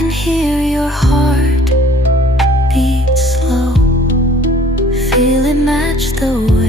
can hear your heart beat slow. Feel it match the way